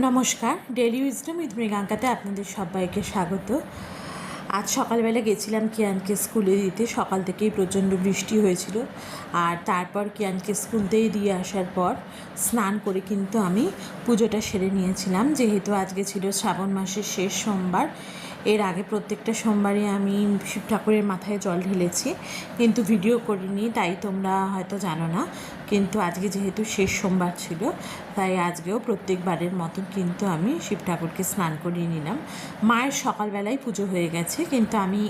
নমস্কার, daily wisdom with মৃগাঙ্কাতে আপনাদের সবাইকে স্বাগত। আজ সকালবেলা গেছিলাম কিয়ানকে স্কুলে দিতে। সকাল থেকেই প্রচণ্ড বৃষ্টি হয়েছিল, আর তারপর কিয়ানকে স্কুল থেকে দিয়ে আসার পর স্নান করে কিন্তু আমি পুজোটা সেরে নিয়েছিলাম। যেহেতু আজকে ছিল শ্রাবণ মাসের শেষ সোমবার, এর আগে প্রত্যেকটা সোমবারে আমি শিব ঠাকুরের মাথায় জল ঢেলেছি, কিন্তু ভিডিও করিনি, তাই তোমরা হয়তো জানো না। কিন্তু আজকে যেহেতু শেষ সোমবার ছিল, তাই আজকেও প্রত্যেকবারের মতন কিন্তু আমি শিব ঠাকুরকে স্নান করিয়ে নিলাম। মায়ের সকালবেলায় পুজো হয়ে গেছে, কিন্তু আমি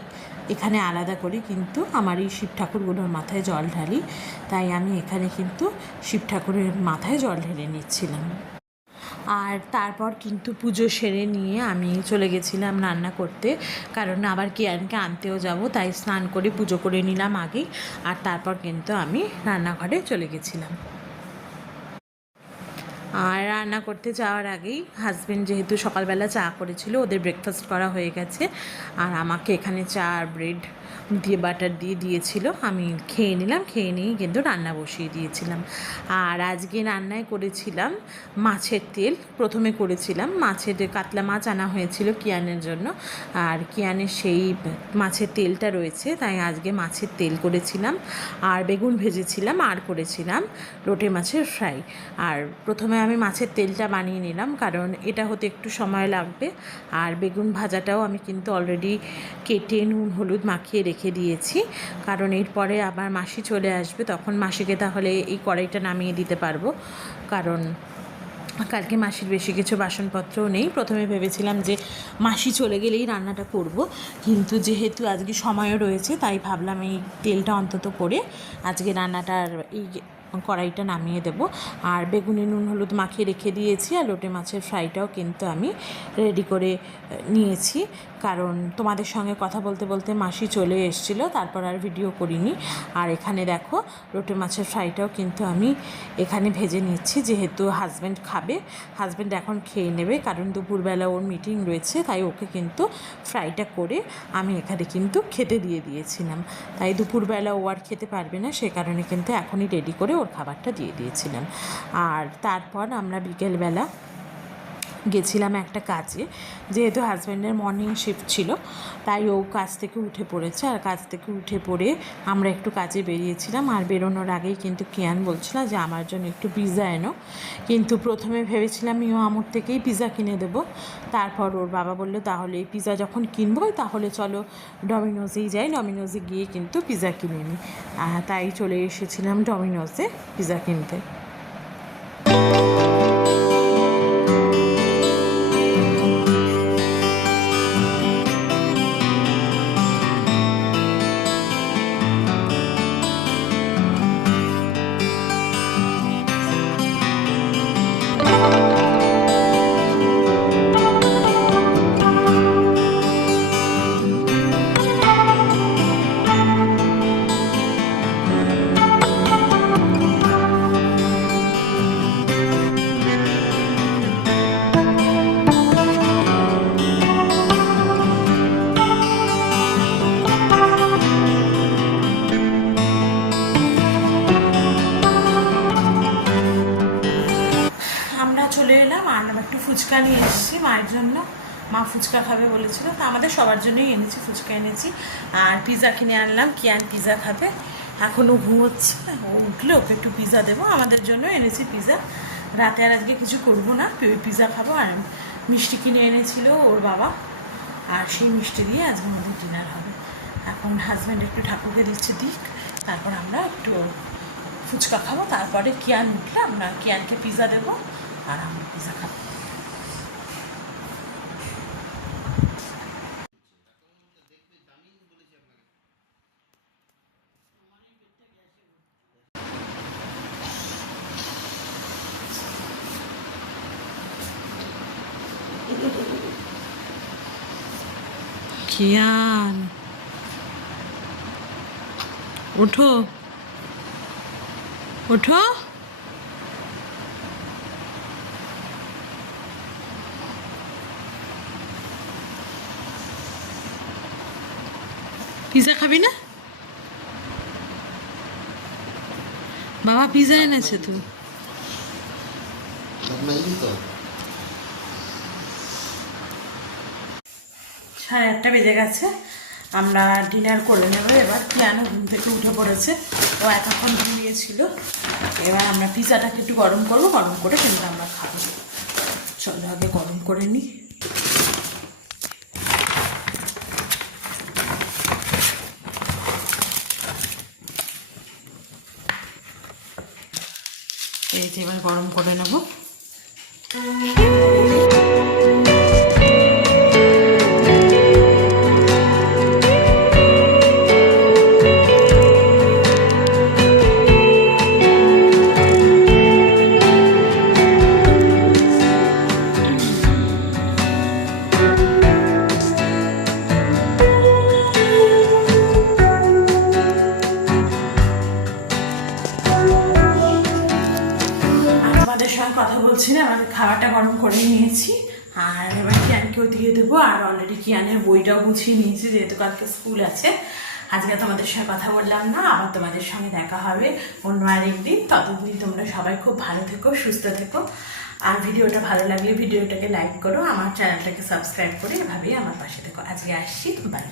এখানে আলাদা করি কিন্তু আমার এই শিব ঠাকুরগুলোর মাথায় জল ঢালি, তাই আমি এখানে কিন্তু শিব ঠাকুরের মাথায় জল ঢেলে নিচ্ছিলাম। আর তারপর কিন্তু পুজো সেরে নিয়ে আমি চলে গেছিলাম রান্না করতে, কারণ আবার কিয়ানকে আনতেও যাব, তাই স্নান করে পুজো করে নিলাম আগেই। আর তারপর কিন্তু আমি রান্নাঘরে চলে গেছিলাম। আর রান্না করতে যাওয়ার আগেই হাজব্যান্ড যেহেতু সকালবেলা চা করেছিল, ওদের ব্রেকফাস্ট করা হয়ে গেছে, আর আমাকে এখানে চা আর ব্রেড দিয়ে বাটার দিয়ে দিয়েছিল। আমি খেয়ে নিলাম, খেয়ে নিয়ে কিন্তু রান্না বসিয়ে দিয়েছিলাম। আর আজকে রান্নায় করেছিলাম মাছের তেল। প্রথমে করেছিলাম মাছের কাতলা মাছ আনা হয়েছিল কিয়ানের জন্য, আর কিয়ানের সেই মাছের তেলটা রয়েছে, তাই আজকে মাছের তেল করেছিলাম। আর বেগুন ভেজেছিলাম, আর করেছিলাম লোটে মাছের ফ্রাই। আর প্রথমে আমি মাছের তেলটা বানিয়ে নিলাম, কারণ এটা হতে একটু সময় লাগবে। আর বেগুন ভাজাটাও আমি কিন্তু অলরেডি কেটে নুন হলুদ মাখিয়ে রেখে দিয়েছি, কারণ এরপরে আবার মাসি চলে আসবে, তখন মাসিকে তাহলে এই কড়াইটা নামিয়ে দিতে পারবো। কারণ কালকে মাসির বেশি কিছু বাসনপত্রও নেই। প্রথমে ভেবেছিলাম যে মাসি চলে গেলেই রান্নাটা করব, কিন্তু যেহেতু আজকে সময়ও রয়েছে, তাই ভাবলাম এই তেলটা অন্তত করে আজকে রান্নাটার এই কড়াইটা নামিয়ে দেব। আর বেগুনে নুন হলুদ মাখিয়ে রেখে দিয়েছি, আর লোটে মাছের ফ্রাইটাও কিন্তু আমি রেডি করে নিয়েছি, কারণ তোমাদের সঙ্গে কথা বলতে বলতে মাসি চলে এসেছিলো, তারপর আর ভিডিও করিনি। আর এখানে দেখো লোটে মাছের ফ্রাইটাও কিন্তু আমি এখানে ভেজে নিচ্ছি, যেহেতু হাজব্যান্ড খাবে। হাজব্যান্ড এখন খেয়ে নেবে, কারণ দুপুরবেলা ওর মিটিং রয়েছে, তাই ওকে কিন্তু ফ্রাইটা করে আমি এখানে কিন্তু খেতে দিয়ে দিয়েছিলাম। তাই দুপুরবেলা ও আর খেতে পারবে না, সে কারণে কিন্তু এখনই রেডি করে ওর খাবারটা দিয়ে দিয়েছিলাম। আর তারপর আমরা বিকেলবেলা গেছিলাম একটা কাজে। যেহেতু হাজব্যান্ডের মর্নিং শিফট ছিল, তাই ও কাজ থেকে উঠে পড়েছে, আর কাজ থেকে উঠে পড়ে আমরা একটু কাজে বেরিয়েছিলাম। আর বেরোনোর আগেই কিন্তু কিয়ান বলছিল যে আমার জন্য একটু পিৎজা এনো, কিন্তু প্রথমে ভেবেছিলাম ইও আমুর থেকেই পিৎজা কিনে দেবো। তারপর ওর বাবা বললো তাহলে এই পিৎজা যখন কিনবো তাহলে চলো ডমিনোজেই যাই, ডমিনোজে গিয়ে কিন্তু পিৎজা কিনে নিই। তাই চলে এসেছিলাম ডমিনোজে পিৎজা কিনতে। চলে এলাম, আর একটু ফুচকা নিয়ে এসেছি মায়ের জন্য। মা ফুচকা খাবে বলেছিল, তা আমাদের সবার জন্যই এনেছি, ফুচকা এনেছি। আর পিৎজা কিনে আনলাম, কিয়ান পিৎজা খাবে, এখনও ঘুমোচ্ছে, ও উঠলে ওকে একটু পিৎজা দেবো। আমাদের জন্য এনেছি পিৎজা, রাতে আর আজকে কিছু করবো না, পিৎজা খাবো। আর মিষ্টি কিনে এনেছিল ওর বাবা, আর সেই মিষ্টি দিয়ে আজকে আমাদের ডিনার হবে। এখন হাজব্যান্ড একটু ঠাকুরকে দিচ্ছে দিক, তারপর আমরা একটু ফুচকা খাবো, তারপরে কিয়ান উঠলে আমরা কিয়ানকে পিৎজা দেবো, আর আমি পিৎজা খাবো। কিয়ান ওঠো, ওঠো। পিৎজা খাবি না? বাবা পিৎজা এনেছে তো। 8:30 বেজে গেছে। আমরা ডিনার করে নেব এবার। কিয়ানো ঘুম থেকে উঠে পড়েছে, ও এতক্ষণ ঘুমিয়েছিল। এবার আমরা পিৎজাটাকে একটু গরম করবো, গরম করে কিন্তু আমরা খাবো। চলো আগে গরম করে নিই। এই যে এবার গরম করে নেব। কথা বলছি না, আমাদের খাবারটা গরম করে নিয়েছি আর এবার কিয়ানকেও দিয়ে দেবো। আর অলরেডি কিয়ানের বইটাও গুছিয়ে নিয়েছি, যেহেতু কালকে স্কুল আছে। আজকে তোমাদের সঙ্গে কথা বললাম না, আবার তোমাদের সঙ্গে দেখা হবে অন্য আরেকদিন। ততদিন তোমরা সবাই খুব ভালো থেকো, সুস্থ থেকো। আর ভিডিওটা ভালো লাগলে ভিডিওটাকে লাইক করো, আমার চ্যানেলটাকে সাবস্ক্রাইব করে এভাবেই আমার পাশে থেকো। আজকে আসছি, বাই।